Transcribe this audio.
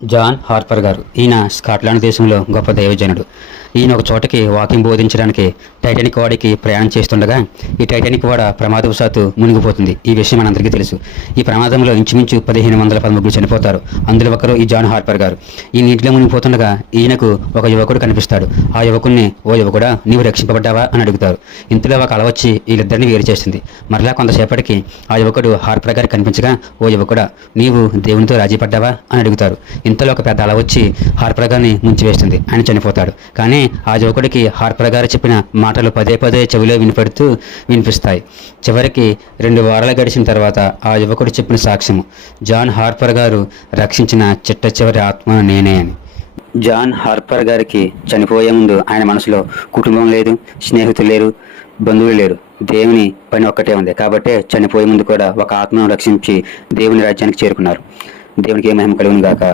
John Harper గారు. ఈయన Scotland దేశంలో గొప్ప దైవజనుడు. ఈయన ఒక చోటకి వాకింగ్ బోధించడానికి టైటానిక్ వాడికి ప్రయాణం చేస్తుండగా ఈ టైటానిక్ వాడ ప్రమాదవశాత్తు మునిగిపోతుంది. ఈ విషయం మనందరికీ తెలుసు. ఈ ప్రమాదంలో ఇంచుమించు 1513 చనిపోతారు. అందులో ఒకరు ఈ జాన్ హార్పర్ గారు. ఈ నీటిలో మునిగిపోతుండగా ఈయనకు ఒక యువకుడు కనిపిస్తాడు. ఆ యువకుడిని, "ఓ యువకుడా, నీవు రక్షింపబడ్డావా?" అని అడుగుతారు. ఇంతలో ఒక అల వచ్చి వీళ్ళిద్దరిని వేరు చేస్తుంది. మరలా కొంతసేపటికి ఆ యువకుడు హార్పర్ గారికి కనిపించగా, "ఓ యువకుడా, నీవు దేవునితో రాజీపడ్డావా?" అని అడుగుతారు. ఇంతలో ఒక పెద్ద అల వచ్చి హార్పర్ గారిని ముంచివేస్తుంది. ఆయన చనిపోతాడు. కానీ ఆ యువకుడికి హార్పర్ గారు చెప్పిన మాటలు పదే పదే చెవిలో వినిపిస్తాయి. చివరికి 2 వారాలు గడిచిన తర్వాత ఆ యువకుడు చెప్పిన సాక్ష్యము, "జాన్ హార్పర్ గారు రక్షించిన చిట్ట చివరి ఆత్మ నేనే" అని. జాన్ హార్పర్ గారికి చనిపోయే ముందు ఆయన మనసులో కుటుంబం లేదు, స్నేహితులు లేరు, బంధువులు లేరు. దేవుని పని ఒక్కటే ఉంది. కాబట్టి చనిపోయే ముందు కూడా ఒక ఆత్మను రక్షించి దేవుని రాజ్యానికి చేరుకున్నారు. దేవునికి ఏ మహిమ కలుగును గాక.